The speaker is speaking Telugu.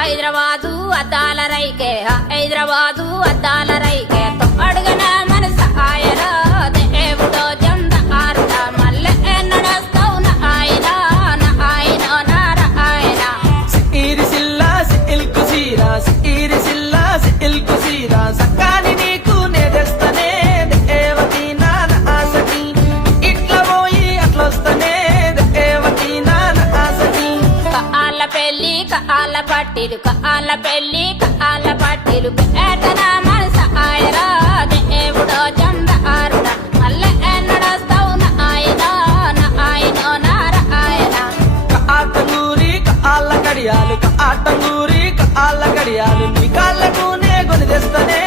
హైదరాబాదు అద్దాల రైకే హైదరాబాదు అద్దాల రైకే అడుగన మనస ఆయన దేవుడో జంద ఆరుడ మల్లె నడస్తావు నా ఆయన నారాయణ సిరిసిల్లా సిల్కు సీరా సిరిసిల్లా సిల్కు సీరా సక్కాని నీకు నేదెస్తనే దేవతి నాన్న ఆసకి ఇట్లా పోయి అట్లొస్తనే దేవతి నాన్న ఆసకి కాళ్ళ పెళ్లి కాళ్ళ పట్టిలు కాళ్ళ పెళ్లి కాళ్ళ పట్టిలు ఏటన మనస ఆయన దేవుడో జంద ఆరుడ మల్లె నడస్తావు నా ఆయన నారాయణ ఆటంగూరి కాళ్ళ కడియాలు ఆటంగూరి కాళ్ళ కడియాలు నీ కాళ్ళకు నే కొని తెస్తనే